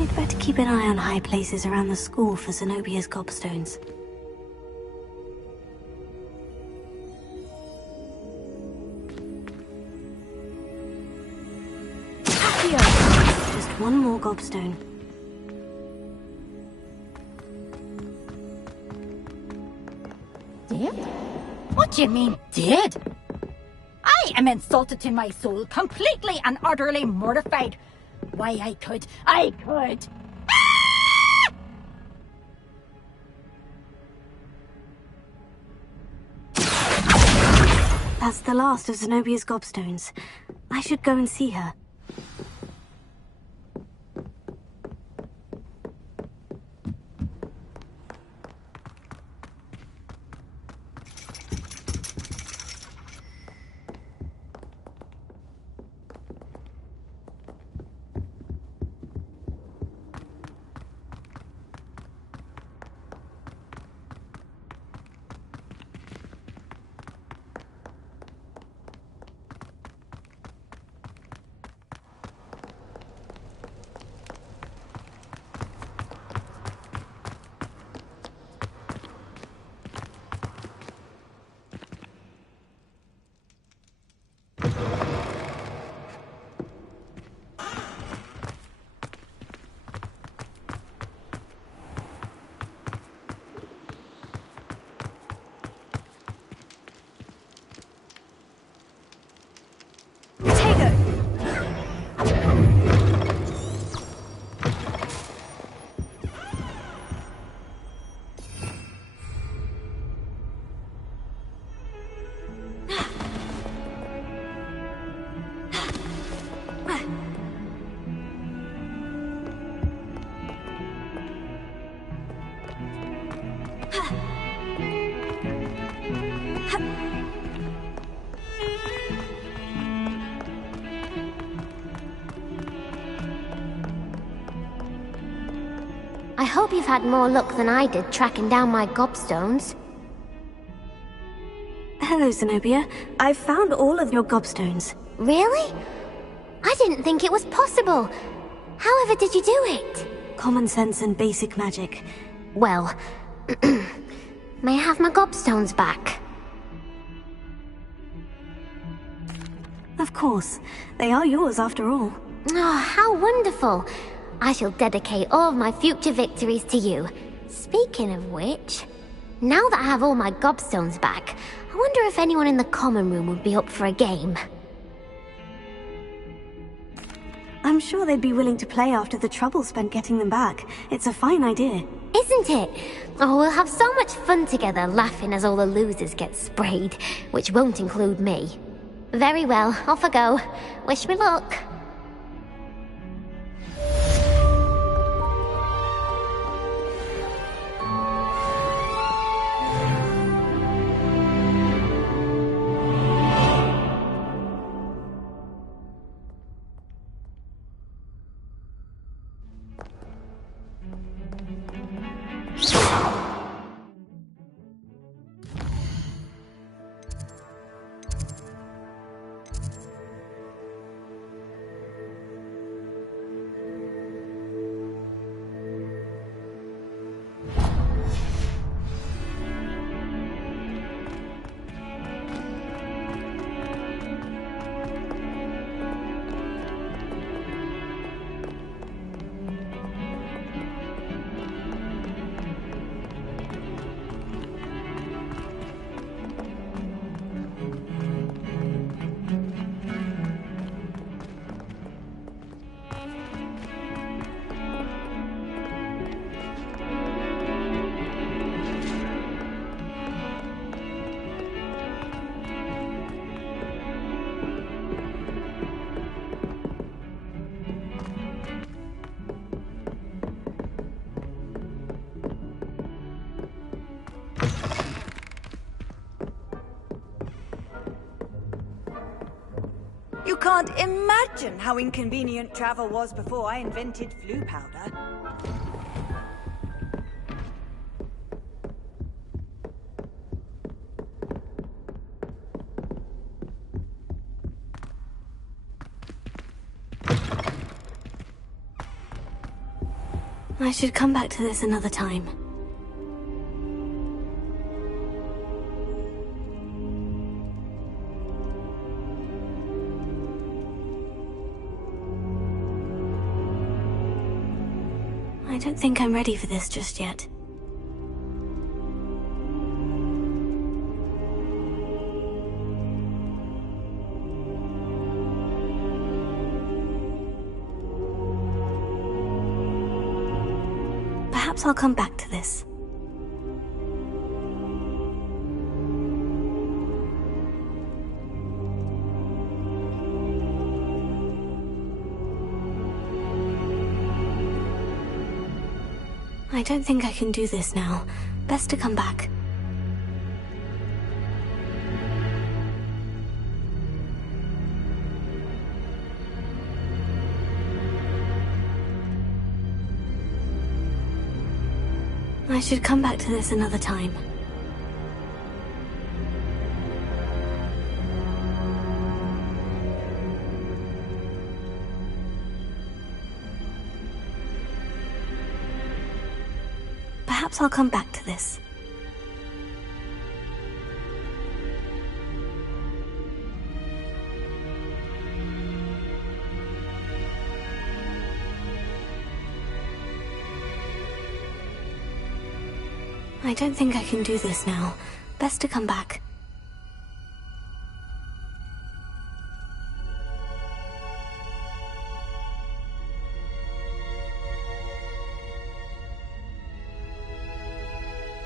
I'd better keep an eye on high places around the school for Zenobia's gobstones. Just one more gobstone. Dead? What do you mean, dead? I am insulted to my soul, completely and utterly mortified. Why, I could. That's the last of Zenobia's gobstones. I should go and see her. I hope you've had more luck than I did tracking down my gobstones. Hello, Zenobia. I've found all of your gobstones. Really? I didn't think it was possible. However did you do it? Common sense and basic magic. Well, may I have my gobstones back? Of course. They are yours after all. Oh, how wonderful. I shall dedicate all of my future victories to you. Speaking of which, now that I have all my gobstones back, I wonder if anyone in the common room would be up for a game. I'm sure they'd be willing to play after the trouble spent getting them back. It's a fine idea. Isn't it? Oh, we'll have so much fun together laughing as all the losers get sprayed, which won't include me. Very well, off I go. Wish me luck. You can't imagine how inconvenient travel was before I invented flu powder. I should come back to this another time. I don't think I'm ready for this just yet. Perhaps I'll come back to this. I don't think I can do this now. Best to come back. I should come back to this another time. Perhaps I'll come back to this. I don't think I can do this now. Best to come back.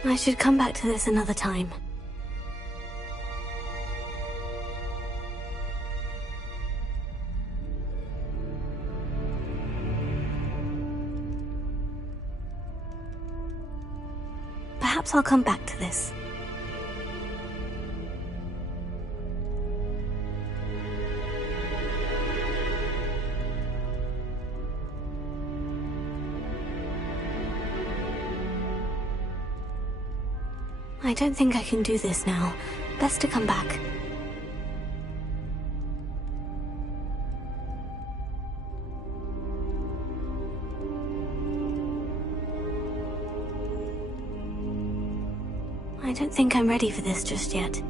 I should come back to this another time. Perhaps I'll come back to this. I don't think I can do this now. Best to come back. I don't think I'm ready for this just yet.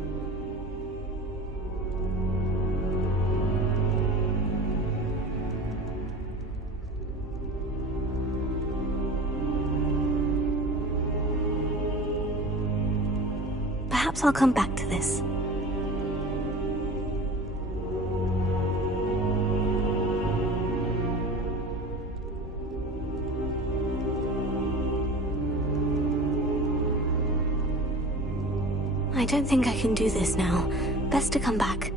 Perhaps I'll come back to this. I don't think I can do this now. Best to come back.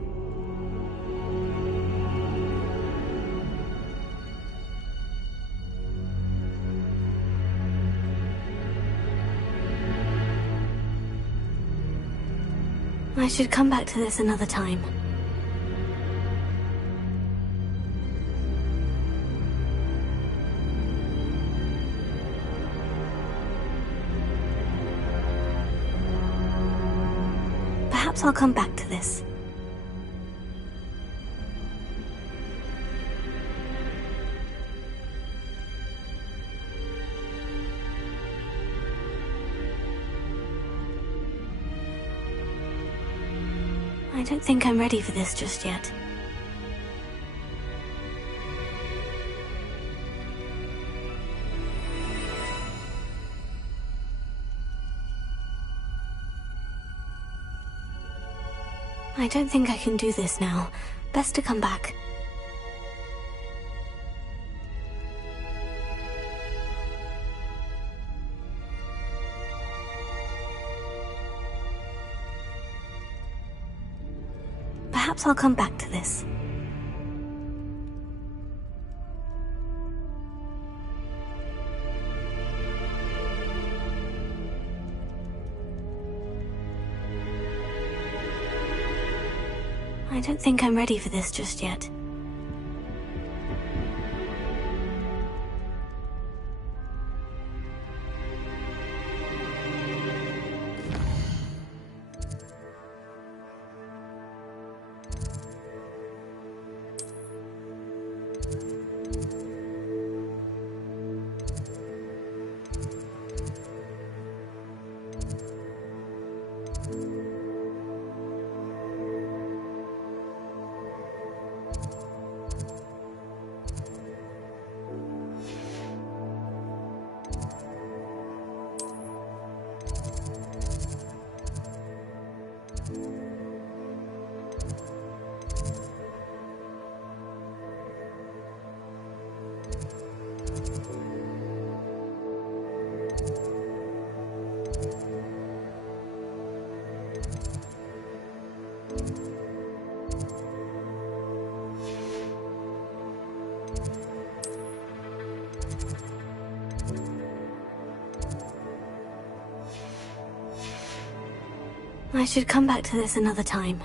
I should come back to this another time. Perhaps I'll come back to this. I don't think I'm ready for this just yet. I don't think I can do this now. Best to come back. Perhaps I'll come back to this. I don't think I'm ready for this just yet. I should come back to this another time.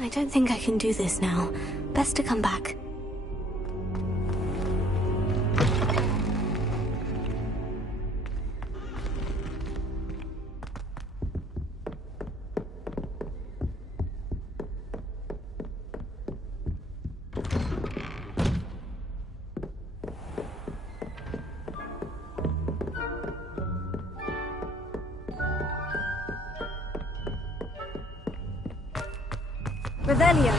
I don't think I can do this now. Best to come back. Revelio.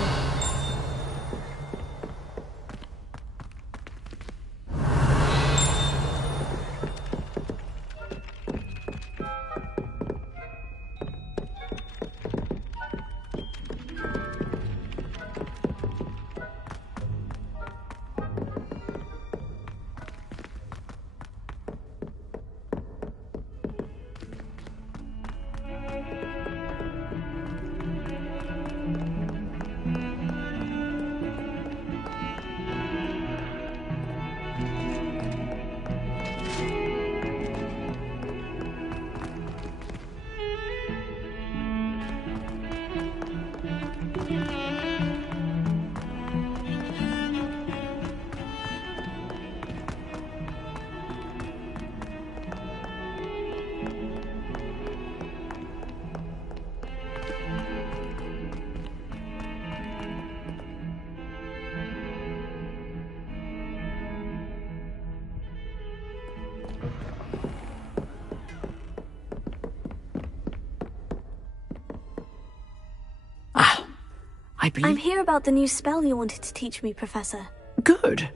I believe... I'm here about the new spell you wanted to teach me, Professor. Good.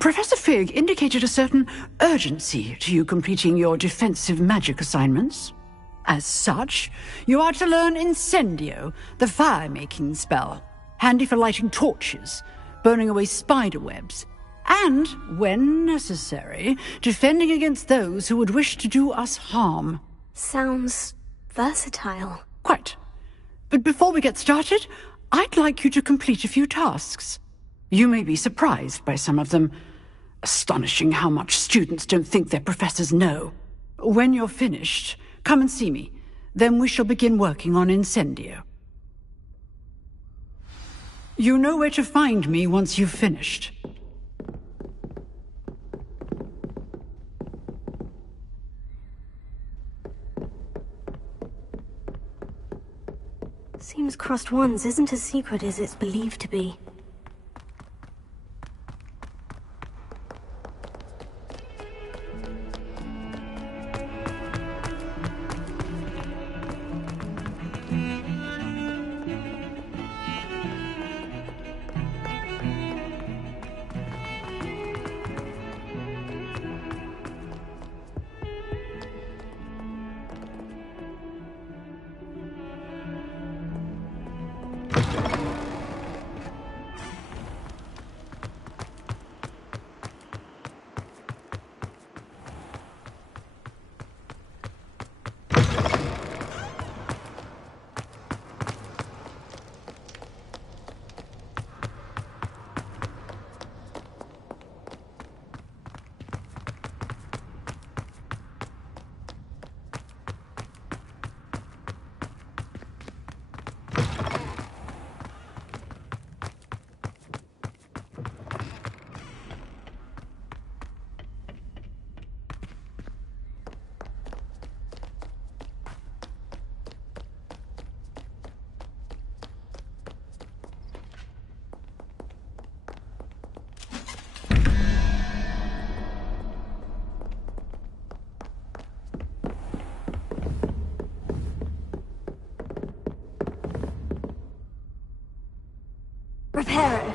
Professor Fig indicated a certain urgency to you completing your defensive magic assignments. As such, you are to learn Incendio, the fire-making spell, handy for lighting torches, burning away spider webs, and, when necessary, defending against those who would wish to do us harm. Sounds versatile. Quite. But before we get started, I'd like you to complete a few tasks. You may be surprised by some of them. Astonishing how much students don't think their professors know. When you're finished, come and see me. Then we shall begin working on Incendio. You know where to find me once you've finished. Seems Crossed Wands isn't as secret as it's believed to be. Reparo.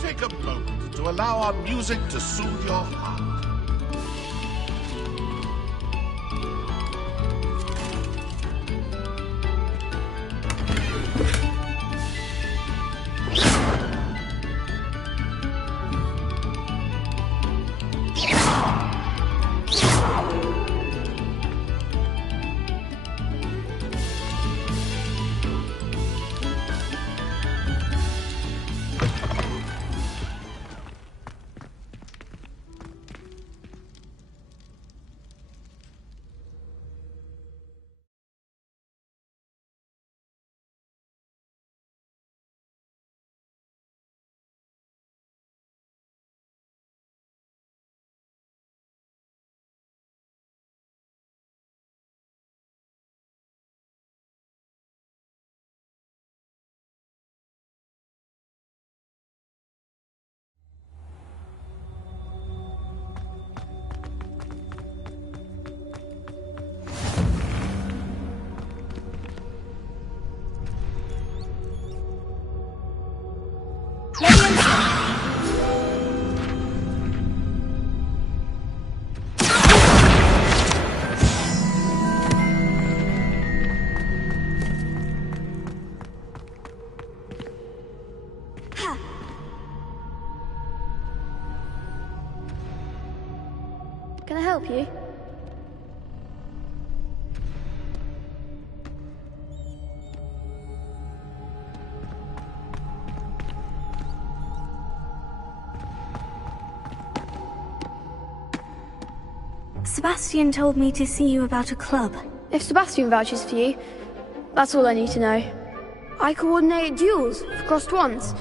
Take a moment to allow our music to soothe your heart. Sebastian told me to see you about a club. If Sebastian vouches for you, that's all I need to know. I coordinate duels for crossed wands.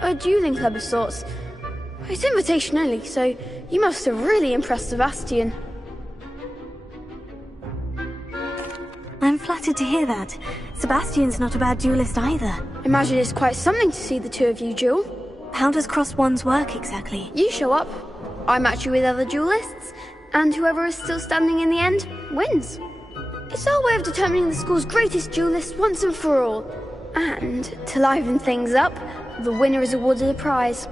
A dueling club of sorts. It's invitation only, so you must have really impressed Sebastian. I'm flattered to hear that. Sebastian's not a bad duelist either. Imagine it's quite something to see the two of you duel. How does crossed wands work exactly? You show up, I match you with other duelists, and whoever is still standing in the end wins. It's our way of determining the school's greatest duelist once and for all. And to liven things up, the winner is awarded a prize.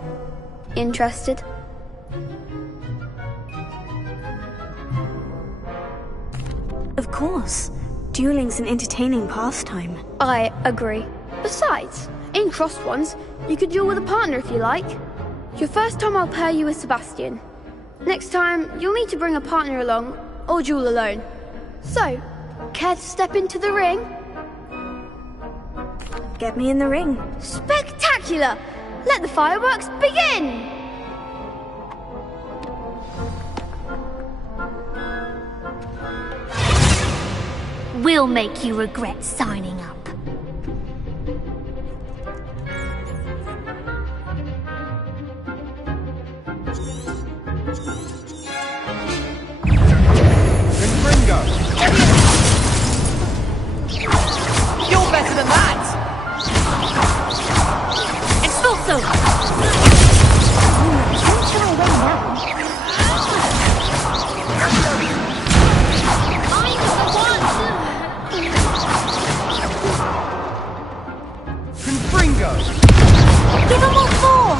Interested? Of course. Dueling's an entertaining pastime. I agree. Besides, in crossed ones, you could duel with a partner if you like. Your first time I'll pair you with Sebastian. Next time, you'll need to bring a partner along, or duel alone. So, care to step into the ring? Get me in the ring. Spectacular! Let the fireworks begin! We'll make you regret signing up. You're better than that! It's not so! Don't show away now. Confringo! Give them all four!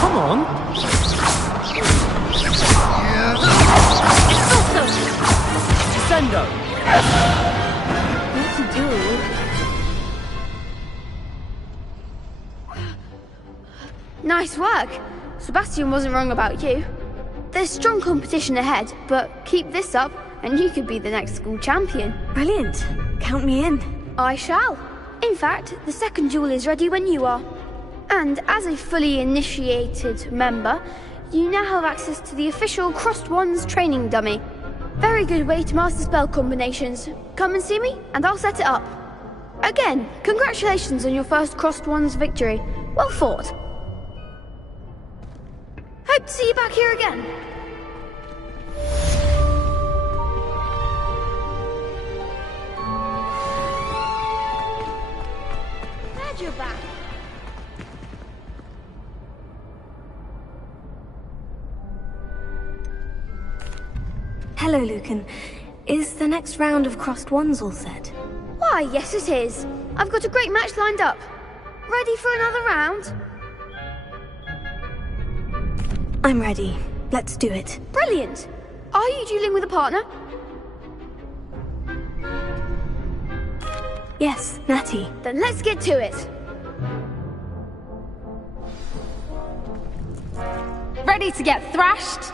Come on! Sendo! What to do? Nice work! Sebastian wasn't wrong about you. There's strong competition ahead, but keep this up and you could be the next school champion. Brilliant. Count me in. I shall. In fact, the second duel is ready when you are. And as a fully initiated member, you now have access to the official Crossed Wands training dummy. Very good way to master spell combinations. Come and see me, and I'll set it up. Again, congratulations on your first Crossed Wands victory. Well fought. Hope to see you back here again. Glad you're back. Hello, Lucan. Is the next round of crossed wands all set? Why, yes it is. I've got a great match lined up. Ready for another round? I'm ready. Let's do it. Brilliant. Are you dueling with a partner? Yes, Natty. Then let's get to it. Ready to get thrashed?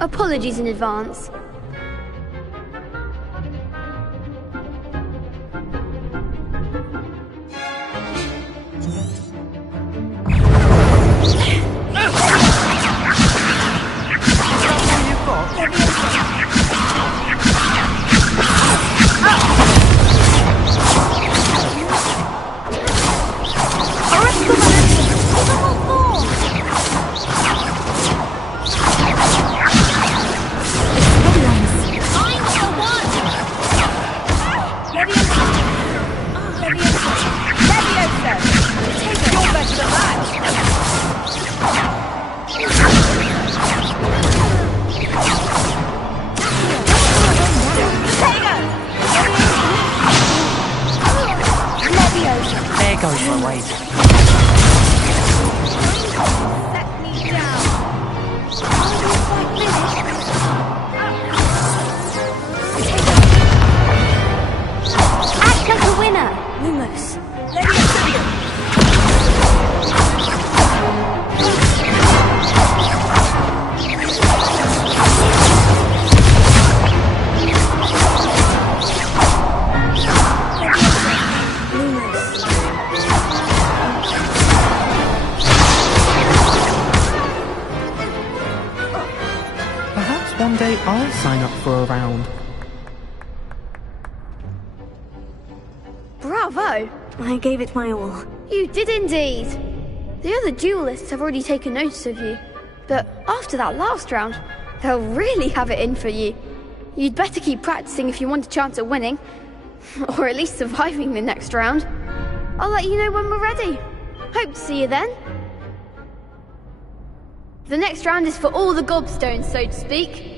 Apologies in advance. say I'll sign up for a round. Bravo! I gave it my all. You did indeed. The other duelists have already taken notice of you, but after that last round, they'll really have it in for you. You'd better keep practicing if you want a chance at winning, or at least surviving the next round. I'll let you know when we're ready. Hope to see you then. The next round is for all the gobstones, so to speak.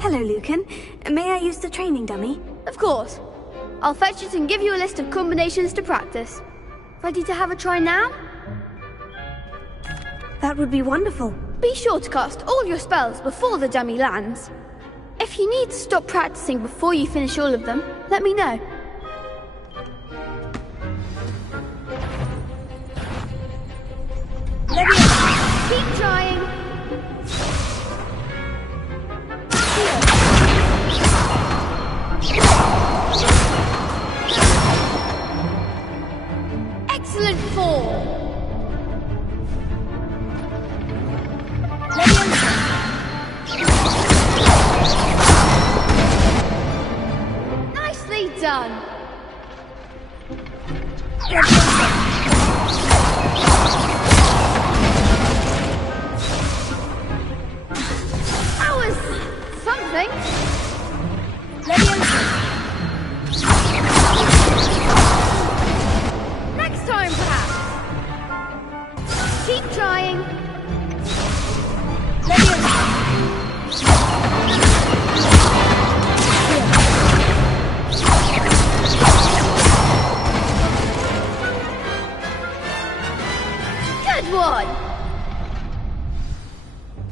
Hello, Lucan. May I use the training dummy? Of course. I'll fetch it and give you a list of combinations to practice. Ready to have a try now? That would be wonderful. Be sure to cast all your spells before the dummy lands. If you need to stop practicing before you finish all of them, let me know. Keep trying. Excellent fall. Nicely done. That was something. Next time, perhaps. Keep trying. Good one.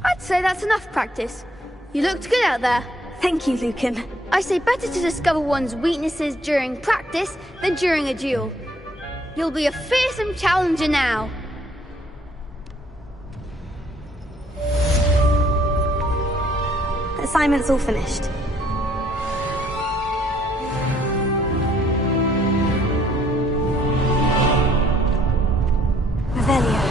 I'd say that's enough practice. You looked good out there. Thank you, Lucan. I say better to discover one's weaknesses during practice than during a duel. You'll be a fearsome challenger now. Assignment's all finished. Revelio.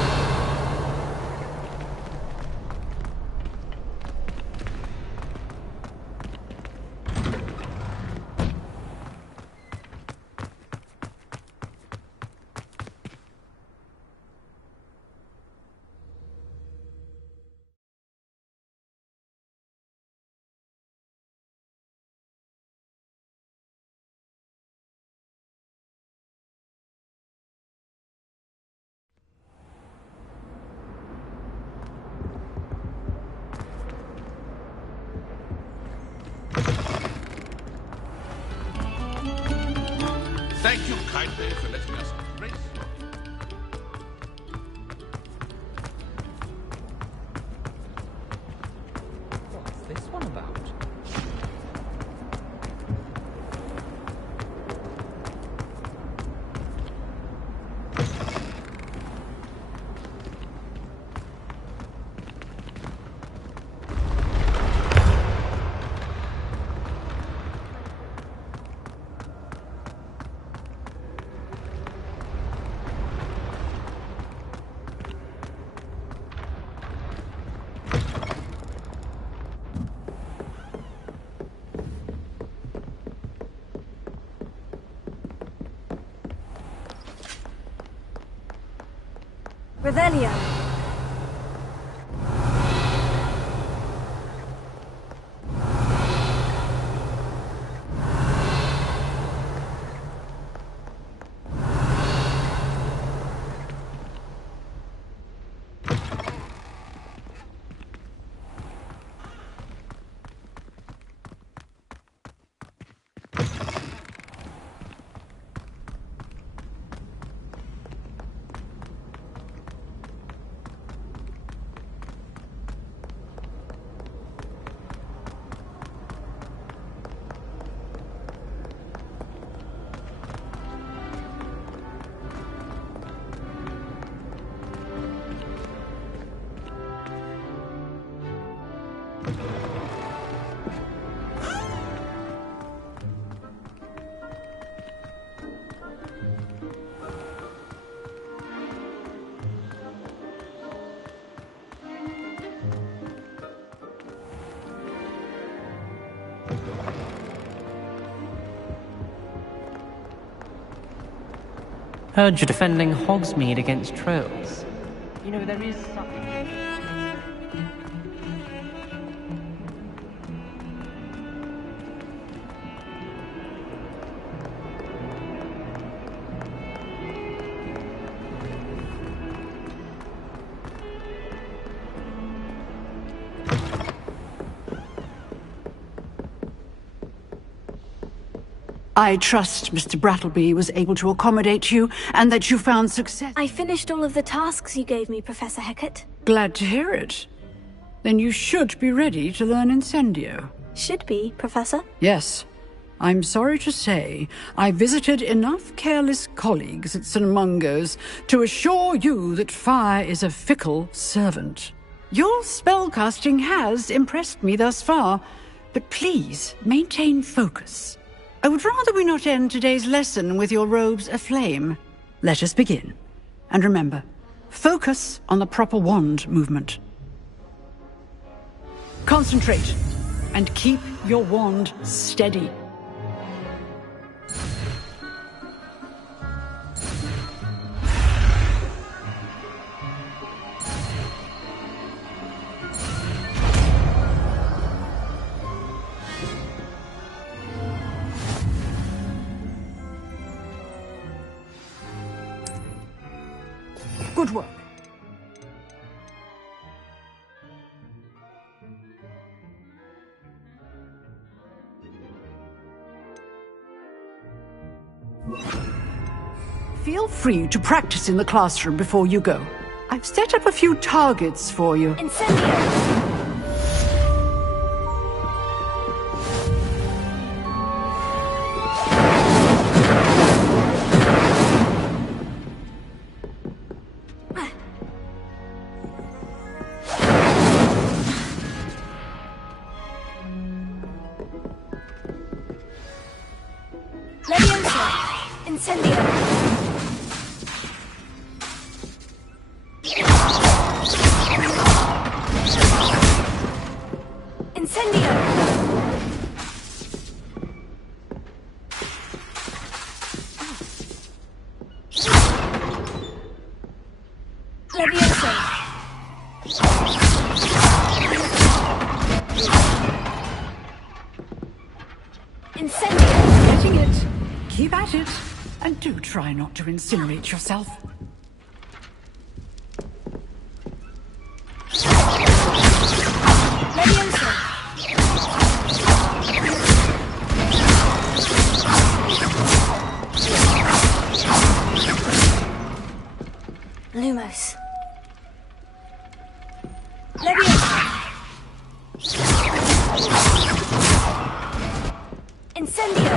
Thank you kindly for letting us race. What's this one about? Revelio. Heard you're defending Hogsmeade against trolls. You know, there is something... I trust Mr. Brattleby was able to accommodate you, and that you found success. I finished all of the tasks you gave me, Professor Hecat. Glad to hear it. Then you should be ready to learn Incendio. Should be, Professor. Yes. I'm sorry to say, I visited enough careless colleagues at St. Mungo's to assure you that fire is a fickle servant. Your spellcasting has impressed me thus far, but please maintain focus. I would rather we not end today's lesson with your robes aflame. Let us begin. And remember, focus on the proper wand movement. Concentrate, and keep your wand steady. Good work. Feel free to practice in the classroom before you go. I've set up a few targets for you. Incendio! Incendio! Incendio! Levioso! Incendio! Getting it. Keep at it. And do try not to incinerate yourself. Levioso! Lumos. Levioso! Incendio!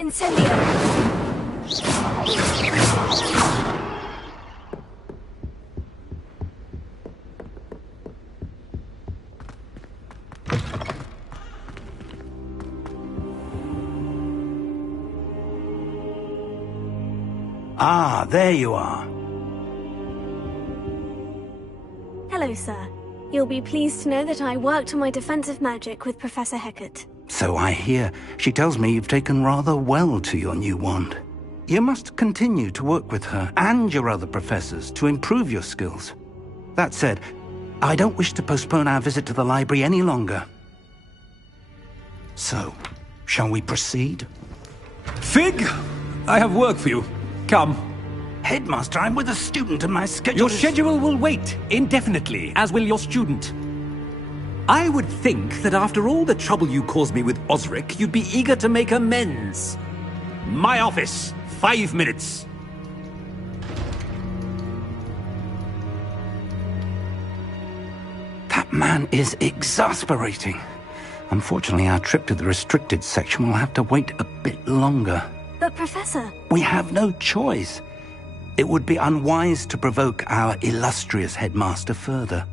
Incendio! Ah, there you are. Hello, sir. You'll be pleased to know that I worked on my defensive magic with Professor Hecat. So I hear. She tells me you've taken rather well to your new wand. You must continue to work with her and your other professors to improve your skills. That said, I don't wish to postpone our visit to the library any longer. So, shall we proceed? Fig, I have work for you. Come. Headmaster, I'm with a student and my schedule Your schedule will wait indefinitely, as will your student. I would think that after all the trouble you caused me with Osric, you'd be eager to make amends. My office, 5 minutes. That man is exasperating. Unfortunately, our trip to the restricted section will have to wait a bit longer. But Professor... We have no choice. It would be unwise to provoke our illustrious headmaster further.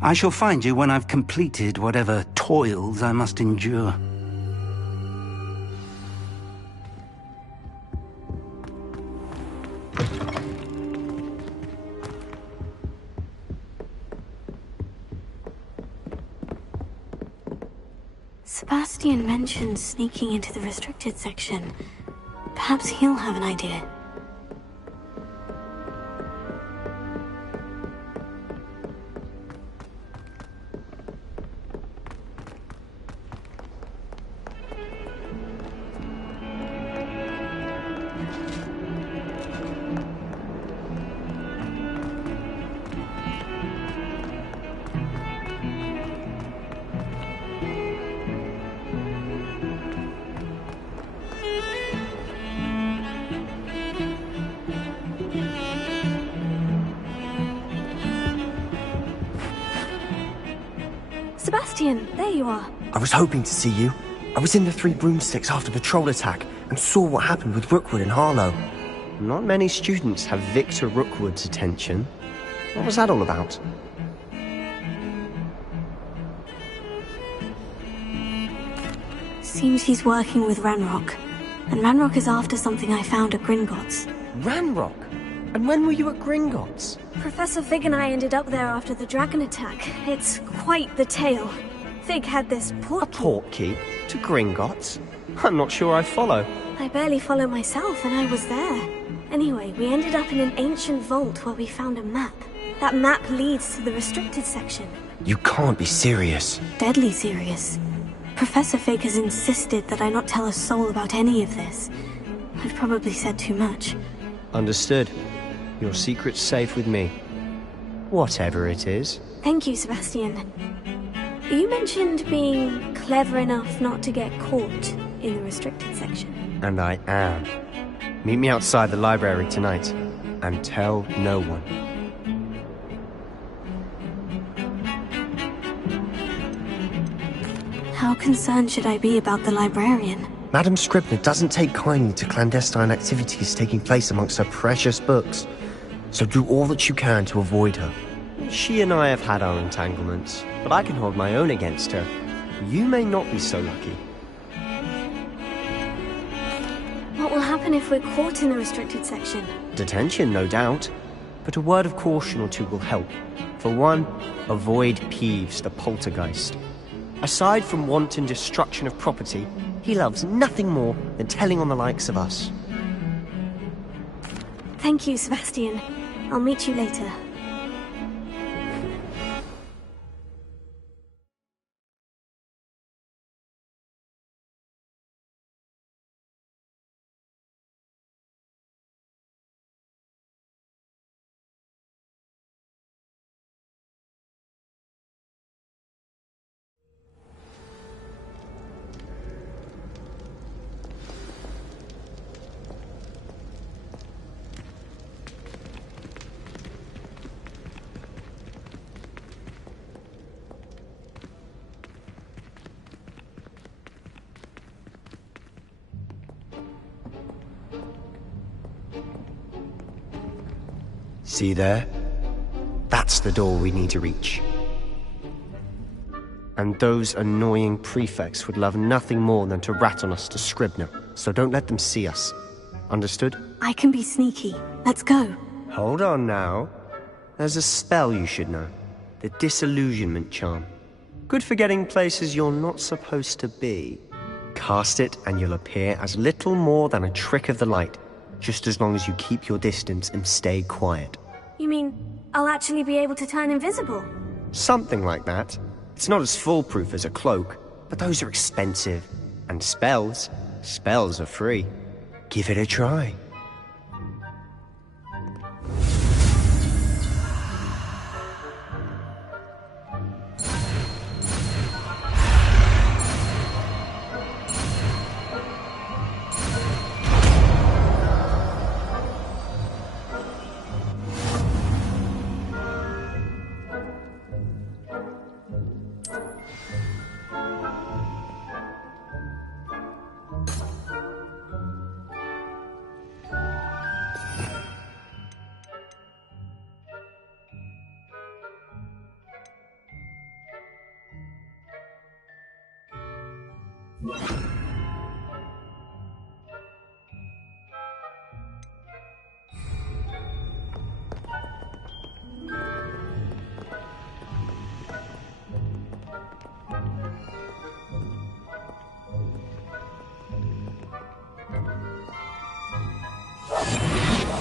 I shall find you when I've completed whatever toils I must endure. Sebastian mentioned sneaking into the restricted section. Perhaps he'll have an idea. Sebastian, there you are. I was hoping to see you. I was in the Three Broomsticks after the troll attack and saw what happened with Rookwood and Harlow. Not many students have Victor Rookwood's attention. What was that all about? Seems he's working with Ranrock. And Ranrock is after something I found at Gringotts. Ranrock? And when were you at Gringotts? Professor Fig and I ended up there after the dragon attack. It's quite the tale. Fig had this port key. A port key? To Gringotts? I'm not sure I follow. I barely follow myself, and I was there. Anyway, we ended up in an ancient vault where we found a map. That map leads to the restricted section. You can't be serious. Deadly serious. Professor Fig has insisted that I not tell a soul about any of this. I've probably said too much. Understood. Your secret's safe with me. Whatever it is. Thank you, Sebastian. You mentioned being clever enough not to get caught in the restricted section. And I am. Meet me outside the library tonight, and tell no one. How concerned should I be about the librarian? Madam Scribner doesn't take kindly to clandestine activities taking place amongst her precious books, so do all that you can to avoid her. She and I have had our entanglements, but I can hold my own against her. You may not be so lucky. What will happen if we're caught in the restricted section? Detention, no doubt, but a word of caution or two will help. For one, avoid Peeves, the poltergeist. Aside from wanton destruction of property, he loves nothing more than telling on the likes of us. Thank you, Sebastian. I'll meet you later. See there? That's the door we need to reach. And those annoying prefects would love nothing more than to rat on us to Scribner, so don't let them see us. Understood? I can be sneaky. Let's go. Hold on now. There's a spell you should know. The Disillusionment Charm. Good for getting places you're not supposed to be. Cast it and you'll appear as little more than a trick of the light. just as long as you keep your distance and stay quiet. You mean I'll actually be able to turn invisible? Something like that. It's not as foolproof as a cloak, but those are expensive. And spells are free. Give it a try.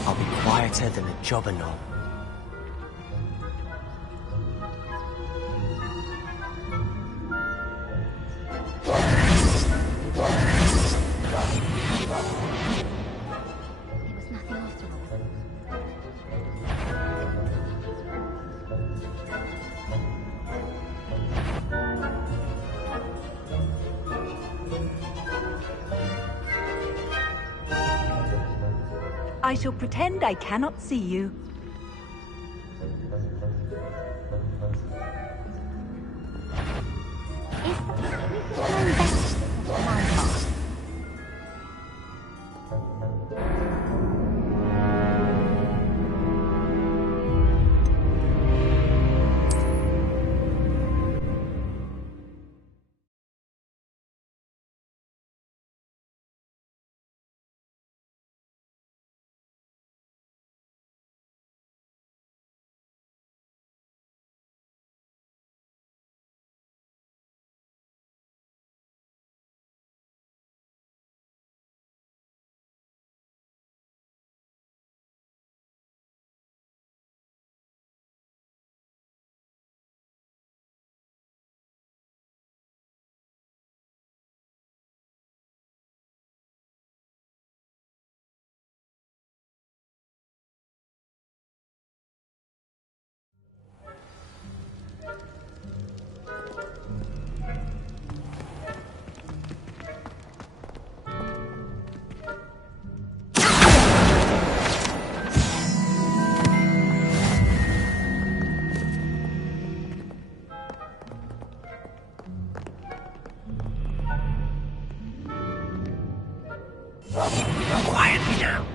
I'll be quieter than a jobber knob. I shall pretend I cannot see you. Quietly now.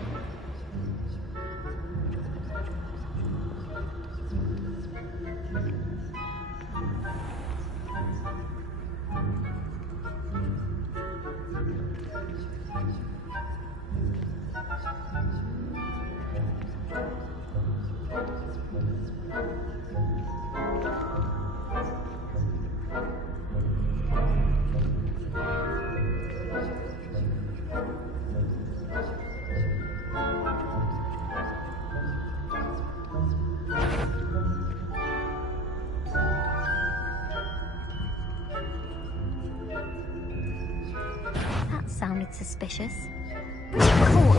That sounded suspicious. Pretty cool.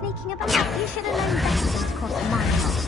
sneaking about. You should have known better than to cross my path.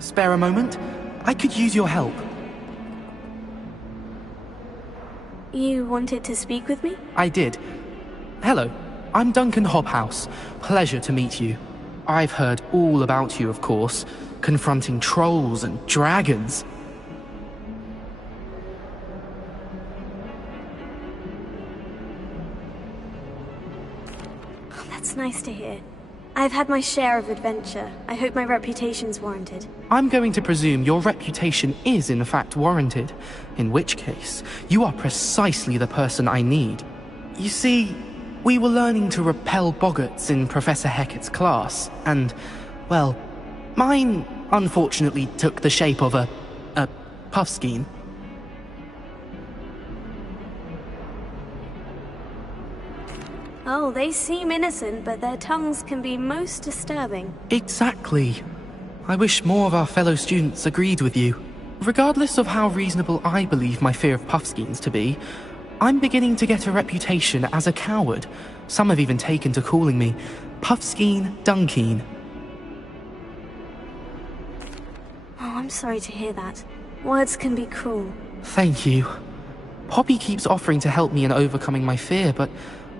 Spare a moment? I could use your help. You wanted to speak with me? I did. Hello, I'm Duncan Hobhouse. Pleasure to meet you. I've heard all about you, of course, confronting trolls and dragons. That's nice to hear. I've had my share of adventure. I hope my reputation's warranted. I'm going to presume your reputation is in fact warranted, in which case, you are precisely the person I need. You see, we were learning to repel boggarts in Professor Hecat's class, and, well, mine unfortunately took the shape of a puffskein. Oh, they seem innocent, but their tongues can be most disturbing. Exactly. I wish more of our fellow students agreed with you. Regardless of how reasonable I believe my fear of puffskeins to be, I'm beginning to get a reputation as a coward. Some have even taken to calling me Puffskeen Dunkeen. Oh, I'm sorry to hear that. Words can be cruel. Thank you. Poppy keeps offering to help me in overcoming my fear, but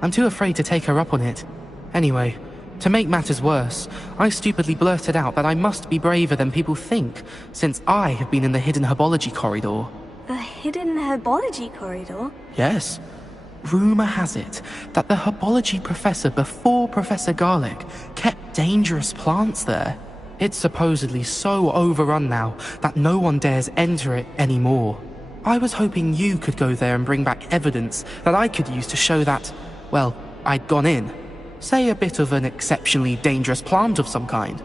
I'm too afraid to take her up on it. Anyway, to make matters worse, I stupidly blurted out that I must be braver than people think, since I have been in the hidden herbology corridor. The hidden herbology corridor? Yes. Rumour has it that the herbology professor before Professor Garlic kept dangerous plants there. It's supposedly so overrun now that no one dares enter it anymore. I was hoping you could go there and bring back evidence that I could use to show that, well, I'd gone in. Say a bit of an exceptionally dangerous plant of some kind.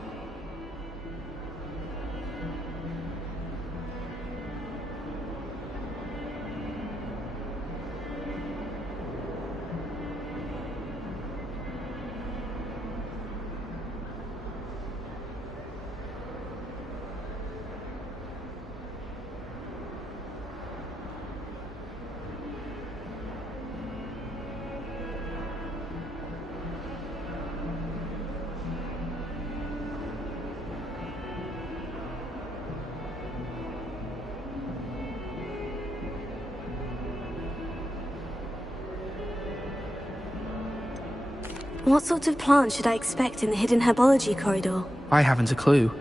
What sort of plant should I expect in the hidden herbology corridor? I haven't a clue.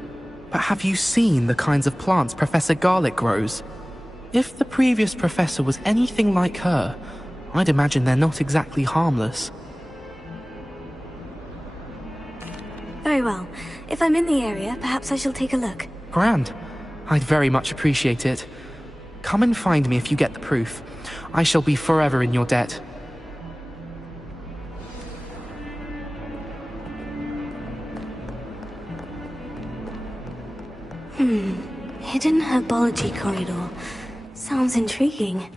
But have you seen the kinds of plants Professor Garlic grows? If the previous professor was anything like her, I'd imagine they're not exactly harmless. Very well. If I'm in the area, perhaps I shall take a look. Grand. I'd very much appreciate it. Come and find me if you get the proof. I shall be forever in your debt. Hidden herbology corridor. Sounds intriguing.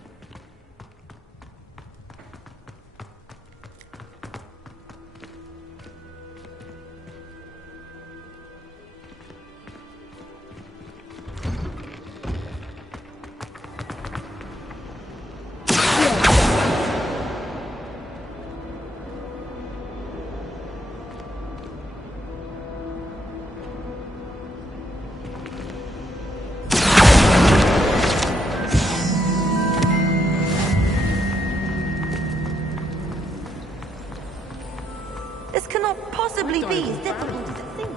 This cannot possibly be as difficult as it seems.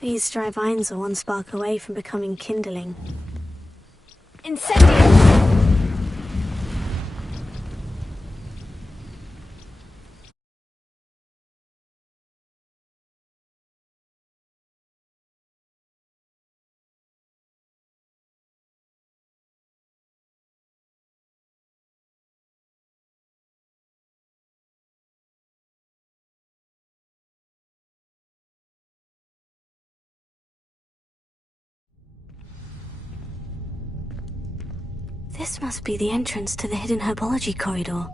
These dry vines are one spark away from becoming kindling. Incendio! This must be the entrance to the hidden herbology corridor.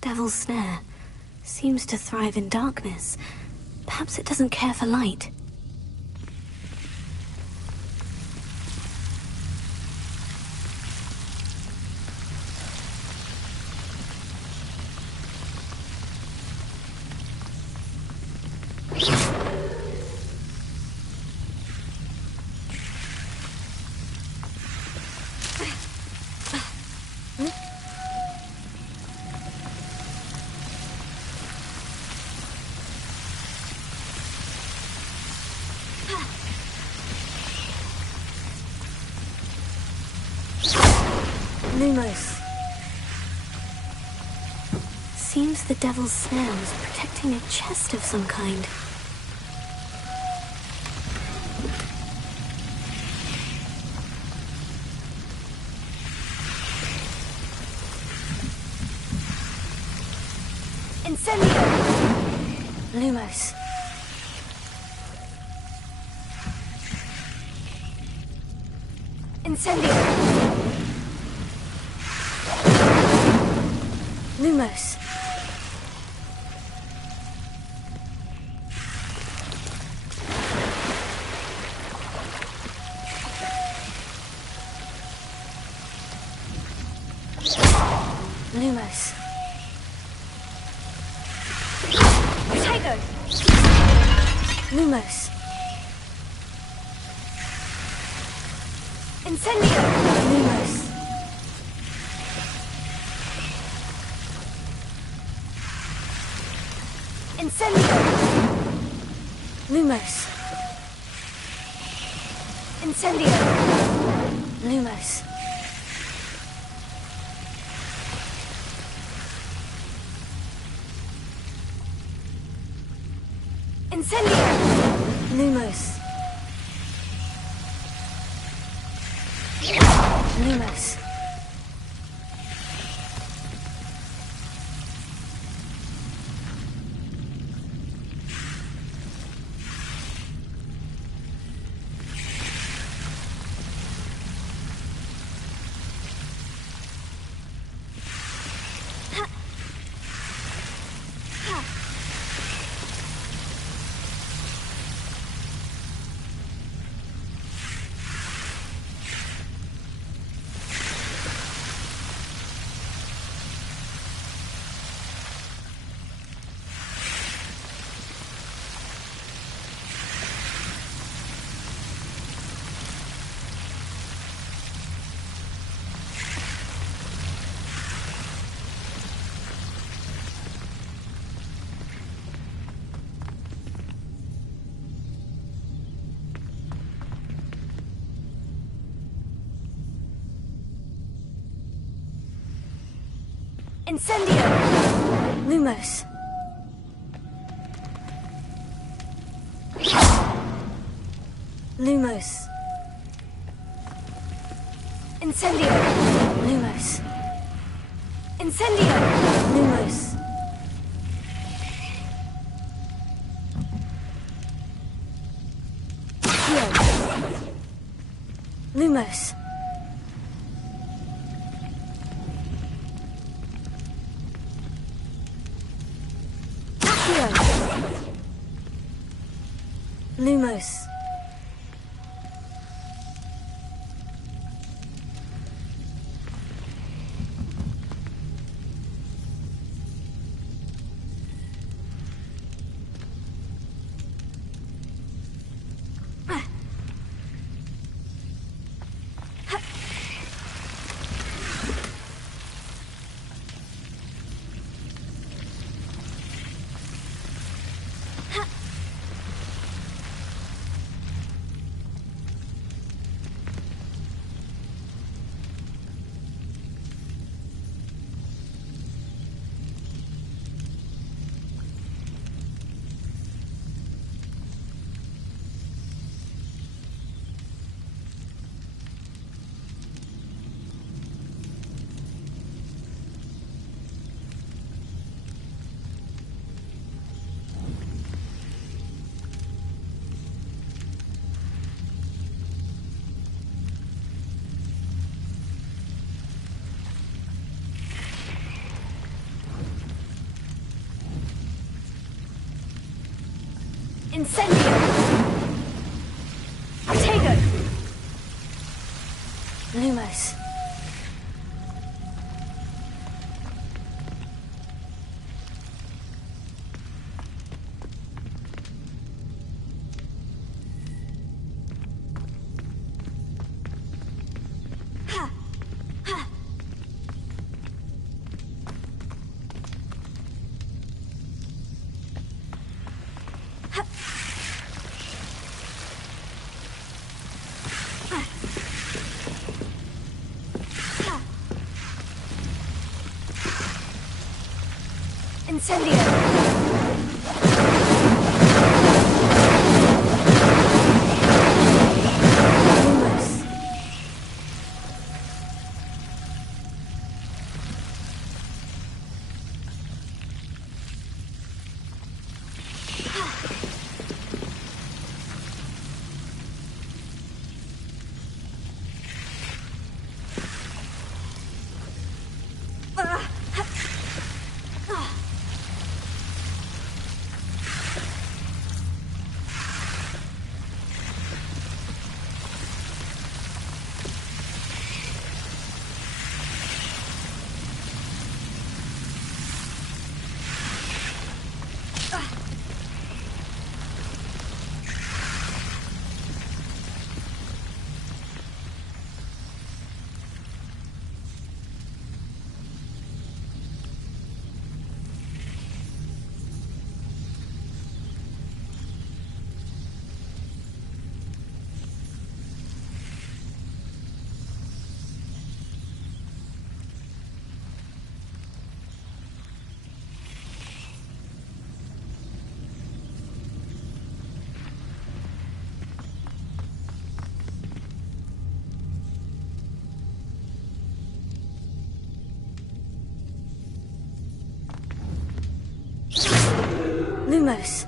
Devil's Snare seems to thrive in darkness. Perhaps it doesn't care for light. Lumos. Seems the Devil's Snare was protecting a chest of some kind. Incendio! Lumos. Incendio! Lumos. Lumos. Tiger. Lumos. Incendio. Lumos. Incendio! Lumos. Incendio! Lumos. Incendio! Lumos. Lumos. Incendio! Lumos. Lumos. Incendio! Lumos. Incendio! Lumos. Here. Lumos. Lumos. Incendio! Tego! Lumos. Incendio! Lumos.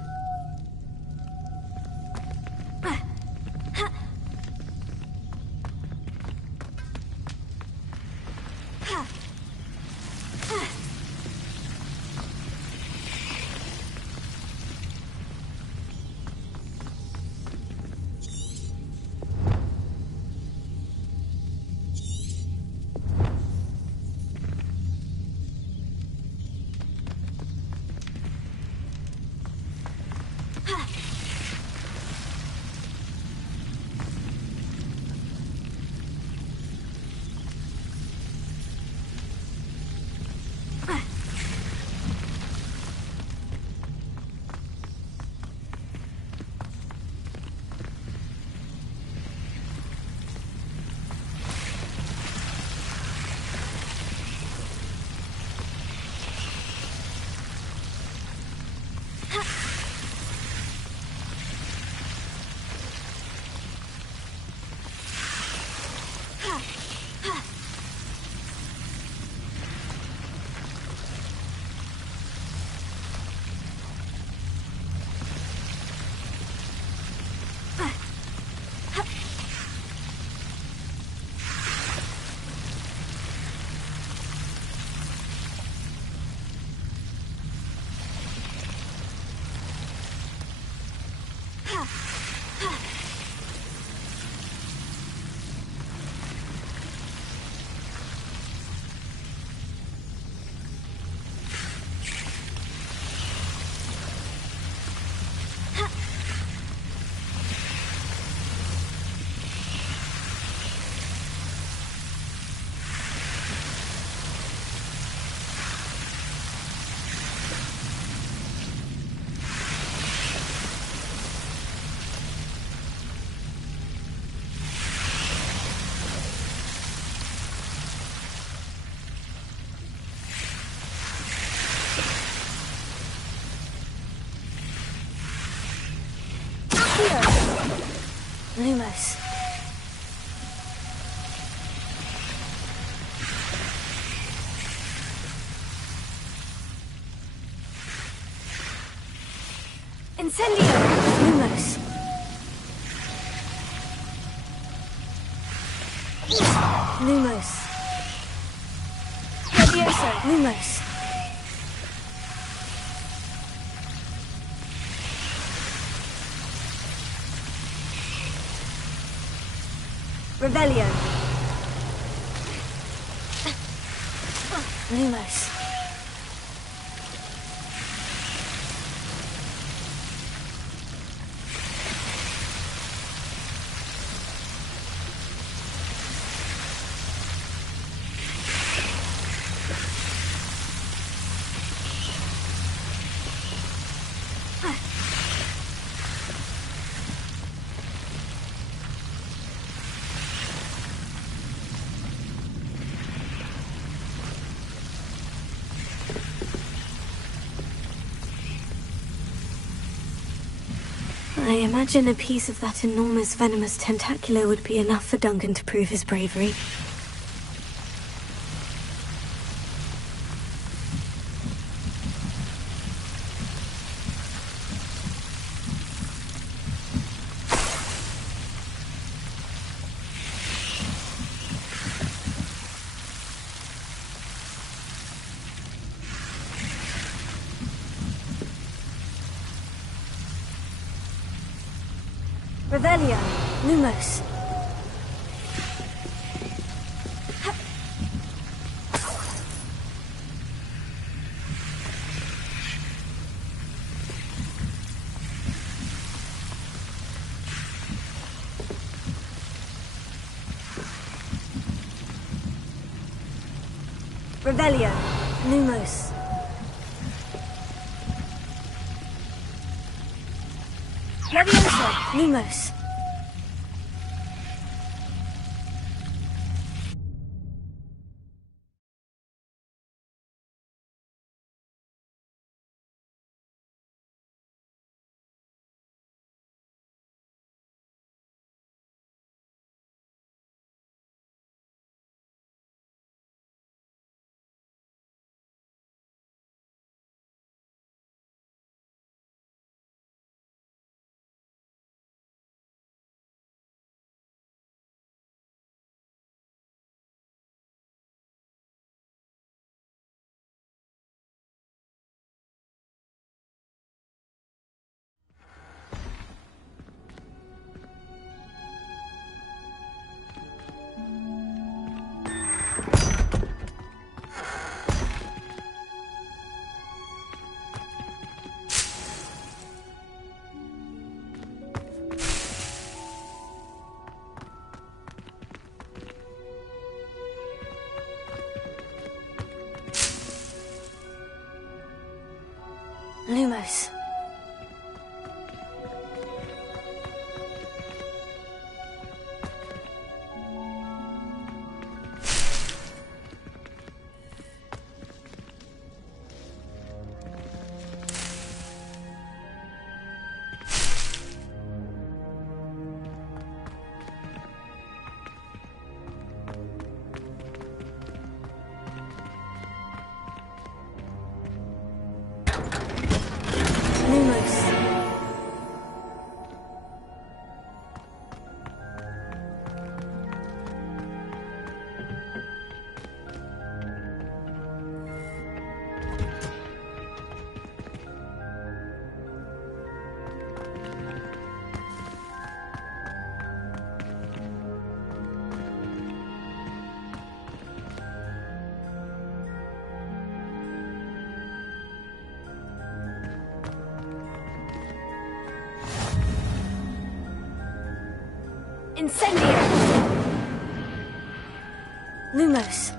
Lumos. Incendio! Lumos. Lumos. Levioso! Lumos. Revelio. Lumos. I imagine a piece of that enormous venomous tentacular would be enough for Duncan to prove his bravery. Revelio. Lumos. Revelio. Lumos. Leviosa. Lumos. Lumos. Incendio! Lumos.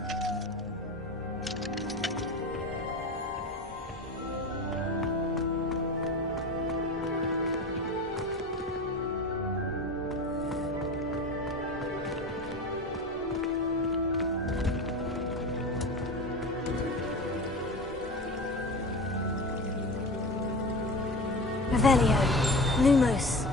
Revelio. Lumos.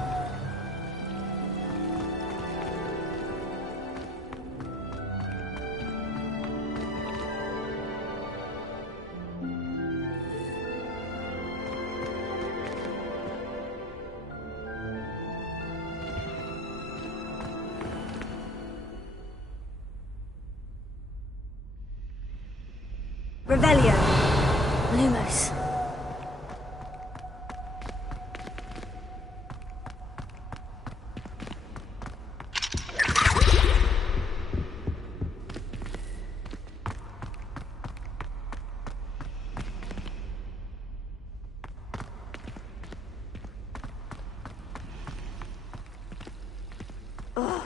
Revelio. Lumos. Ugh.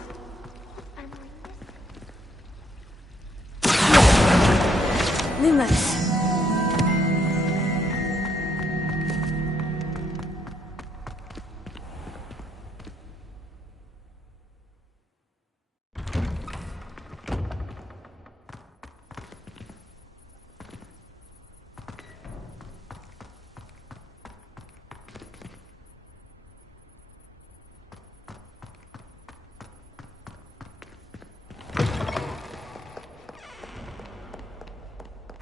Lumos.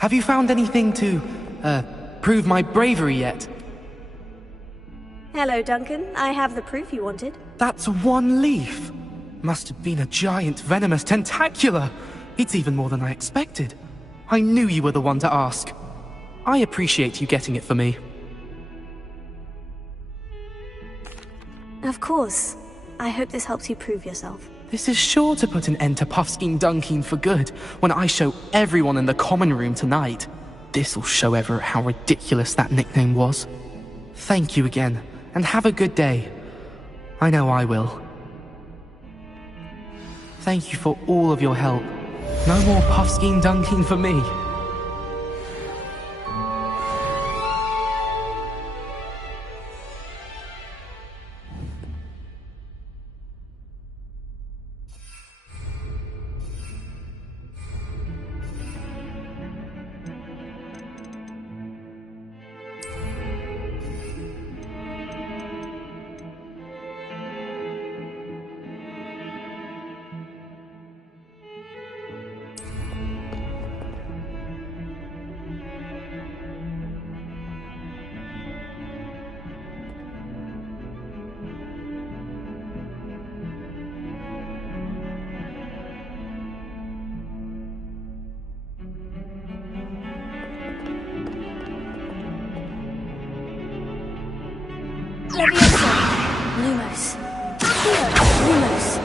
Have you found anything to, prove my bravery yet? Hello, Duncan. I have the proof you wanted. That's one leaf. Must have been a giant venomous tentacula. It's even more than I expected. I knew you were the one to ask. I appreciate you getting it for me. Of course. I hope this helps you prove yourself. This is sure to put an end to Puffskein Dunkeen for good when I show everyone in the common room tonight. This'll show Everett how ridiculous that nickname was. Thank you again, and have a good day. I know I will. Thank you for all of your help. No more Puffskein Dunkeen for me. Leviosa. Lumos. Here, Lumos.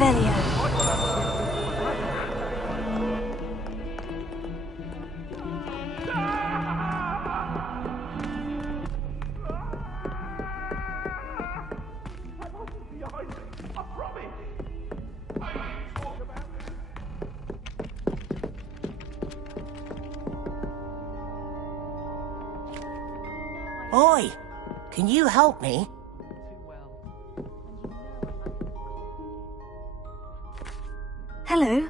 Revelio. Oi! Can you help me? Hello.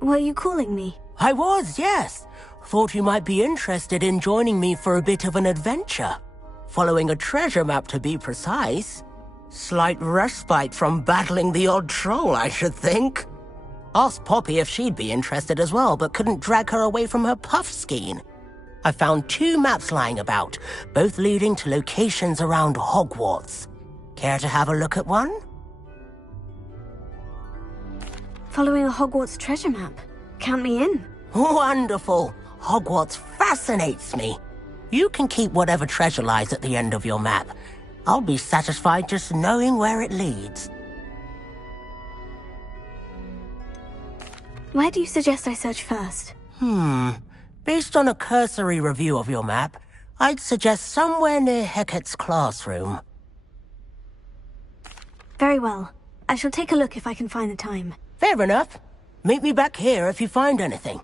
Were you calling me? I was, yes. Thought you might be interested in joining me for a bit of an adventure. Following a treasure map, to be precise. Slight respite from battling the odd troll, I should think. Asked Poppy if she'd be interested as well, but couldn't drag her away from her puff skein. I found 2 maps lying about, both leading to locations around Hogwarts. Care to have a look at one? Following a Hogwarts treasure map. Count me in. Wonderful. Hogwarts fascinates me. You can keep whatever treasure lies at the end of your map. I'll be satisfied just knowing where it leads. Where do you suggest I search first? Based on a cursory review of your map, I'd suggest somewhere near Hecat's classroom. Very well. I shall take a look if I can find the time. Fair enough. Meet me back here if you find anything.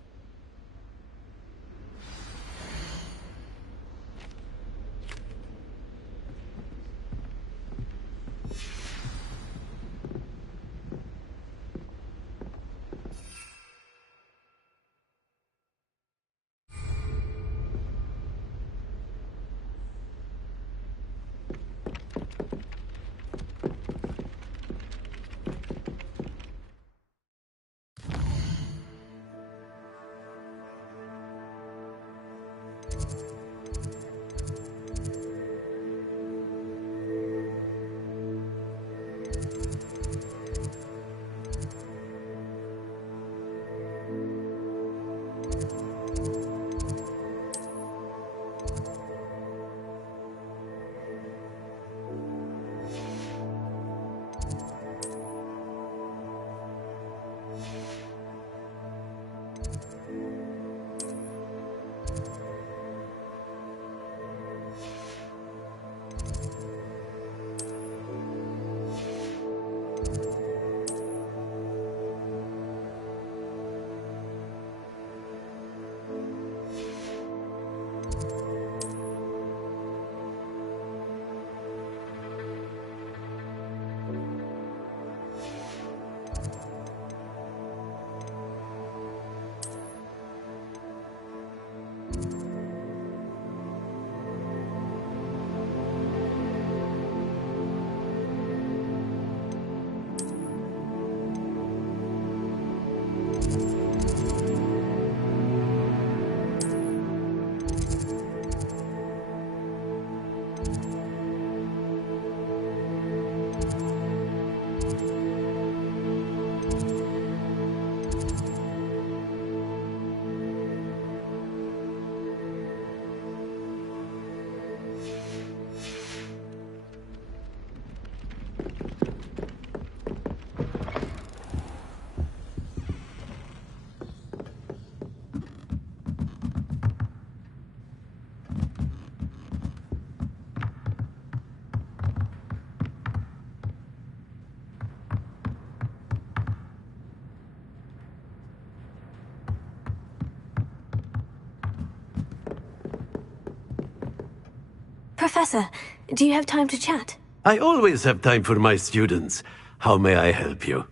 Professor, do you have time to chat? I always have time for my students. How may I help you?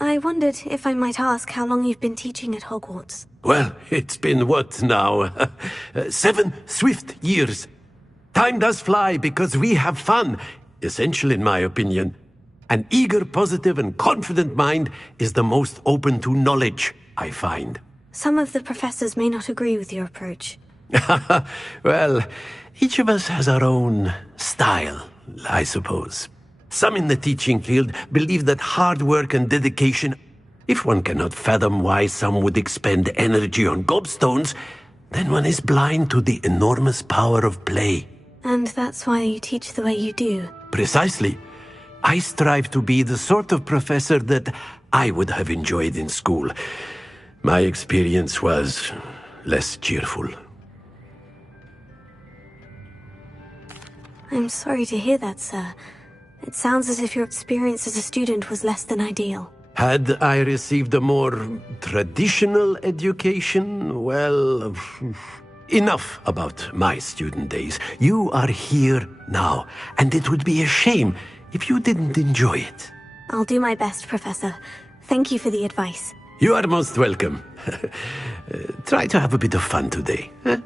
I wondered if I might ask how long you've been teaching at Hogwarts. Well, it's been what now? 7 swift years. Time does fly because we have fun, essential in my opinion. An eager, positive, and confident mind is the most open to knowledge, I find. Some of the professors may not agree with your approach. Well, each of us has our own style, I suppose. Some in the teaching field believe that hard work and dedication, if one cannot fathom why some would expend energy on gobstones, then one is blind to the enormous power of play. And that's why you teach the way you do. Precisely. I strive to be the sort of professor that I would have enjoyed in school. My experience was less cheerful. I'm sorry to hear that, sir. It sounds as if your experience as a student was less than ideal. Had I received a more traditional education, well, enough about my student days. You are here now, and it would be a shame if you didn't enjoy it. I'll do my best, Professor. Thank you for the advice. You are most welcome. Try to have a bit of fun today. Huh?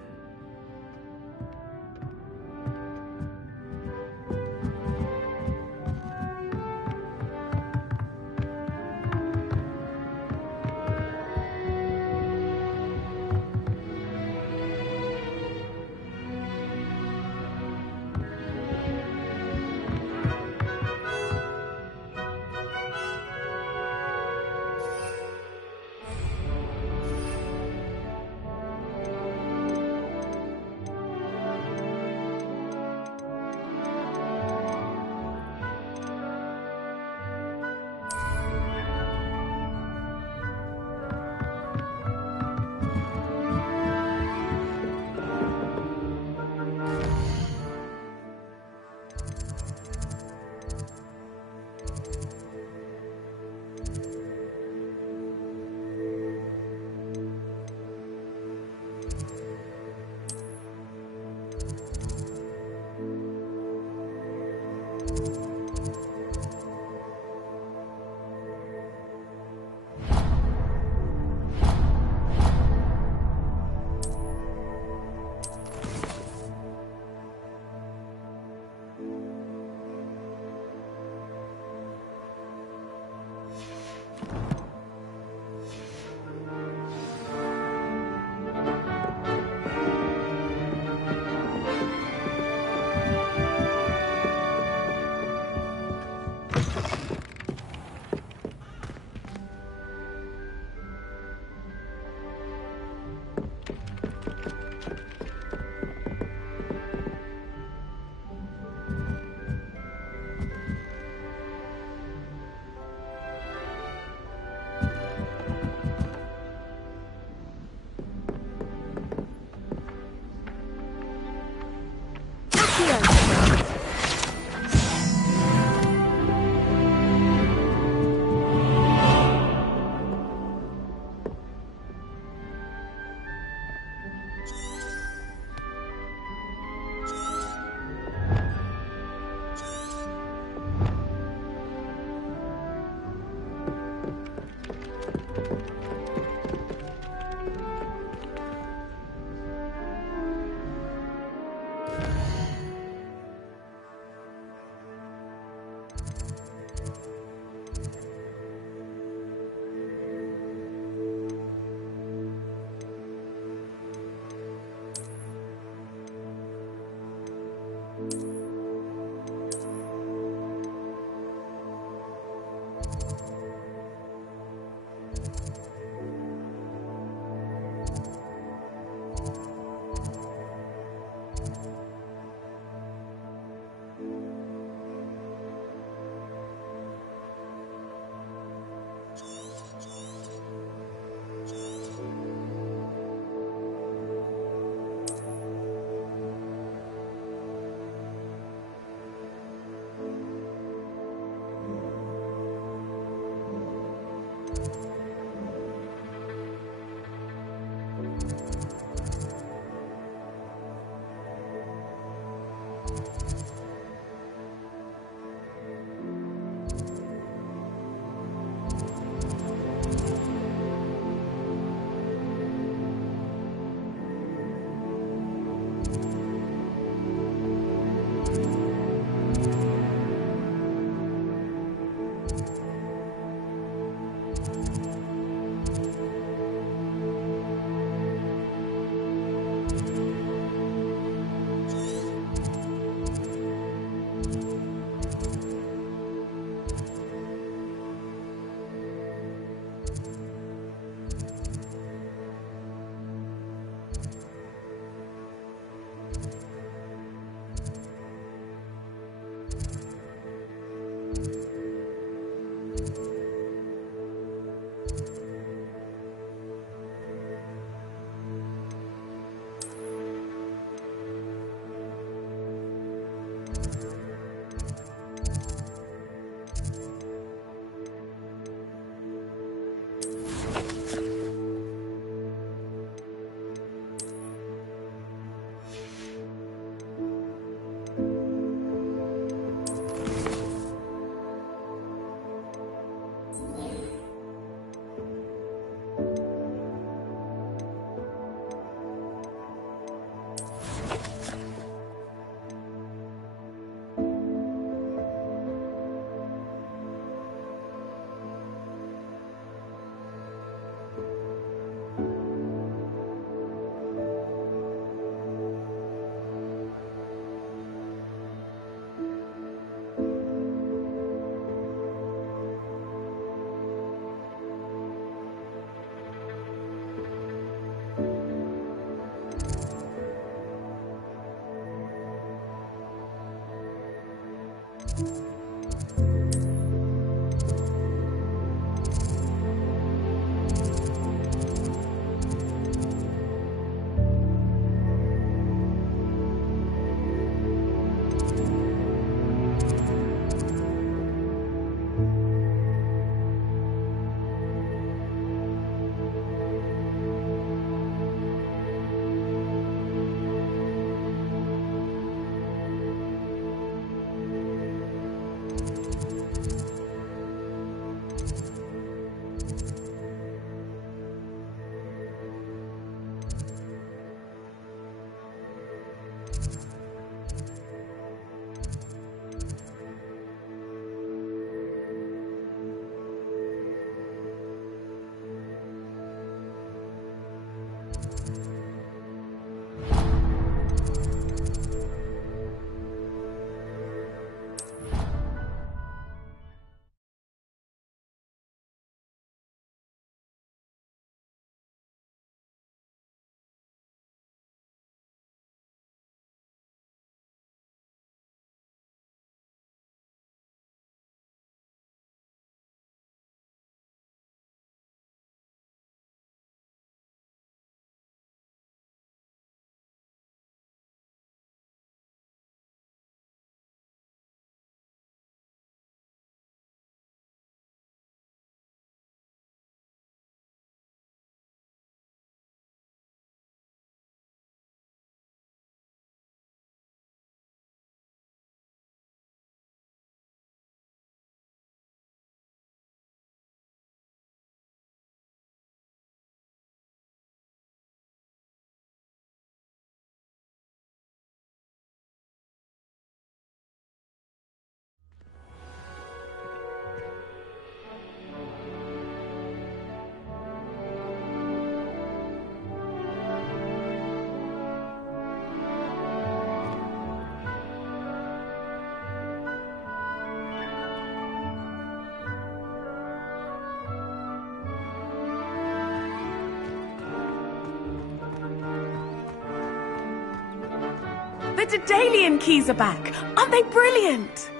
The Daedalian keys are back! Aren't they brilliant?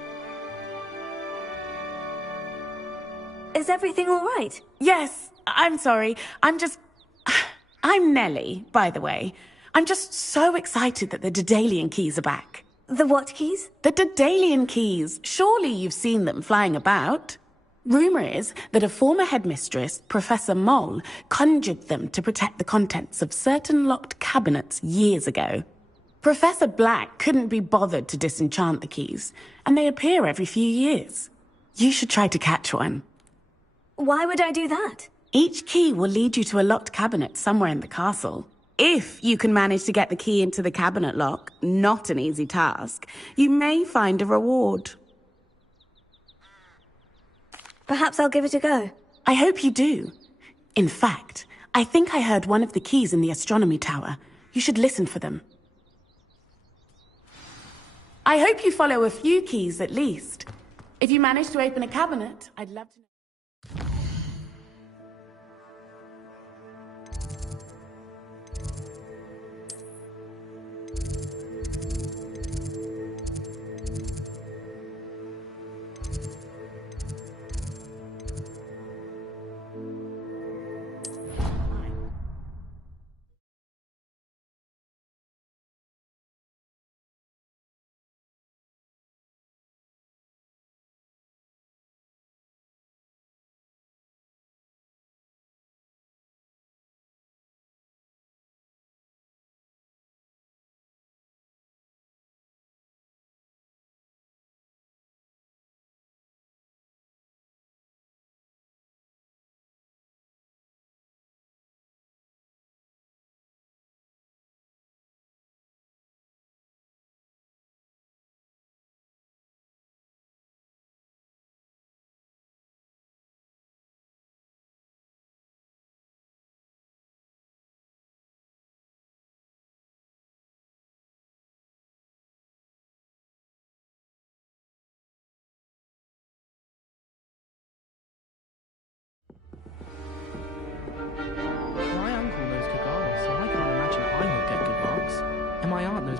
Is everything all right? Yes, I'm sorry. I'm Nellie, by the way. I'm just so excited that the Daedalian keys are back. The what keys? The Daedalian keys. Surely you've seen them flying about. Rumour is that a former headmistress, Professor Moll, conjured them to protect the contents of certain locked cabinets years ago. Professor Black couldn't be bothered to disenchant the keys, and they appear every few years. You should try to catch one. Why would I do that? Each key will lead you to a locked cabinet somewhere in the castle. If you can manage to get the key into the cabinet lock, not an easy task, you may find a reward. Perhaps I'll give it a go. I hope you do. In fact, I think I heard one of the keys in the astronomy tower. You should listen for them. I hope you follow a few keys at least. If you manage to open a cabinet, I'd love to know.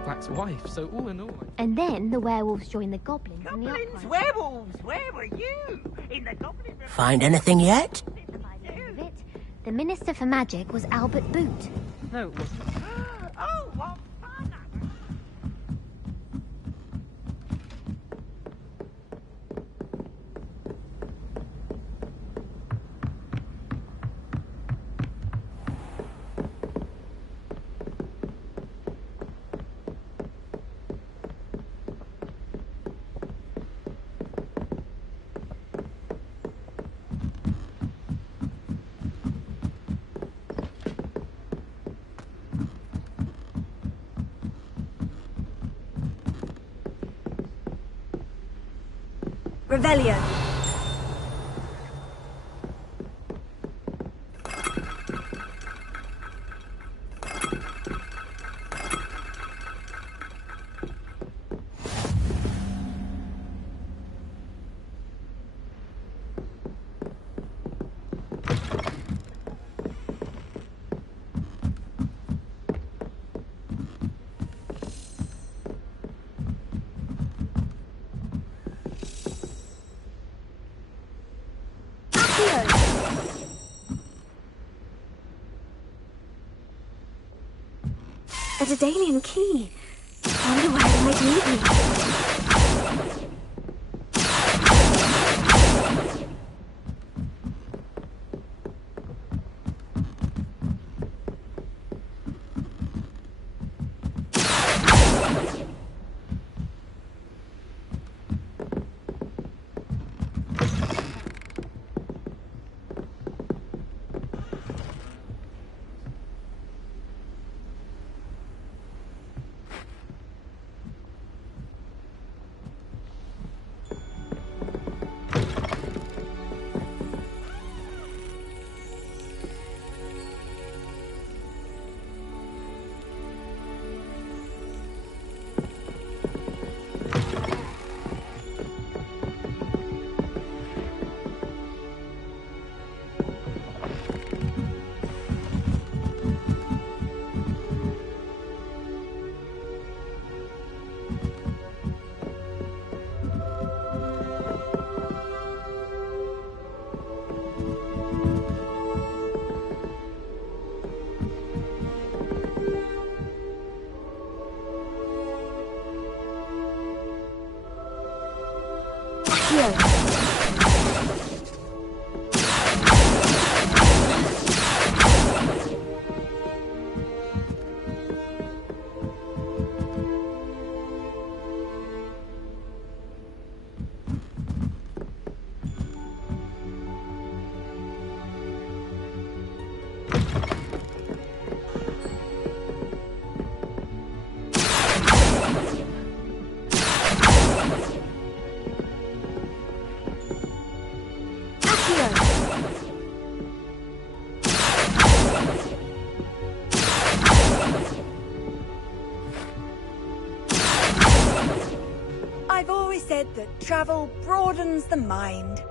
Black's wife, so all in all... And then the werewolves joined the goblins in the Goblins, uprising. werewolves, where were you? In the goblin... Find anything yet? The Minister for Magic was Albert Boot. No, it wasn't. Oh, what fun! Revelio. A Daedalian key. I wonder where it might lead me. I've always said that travel broadens the mind.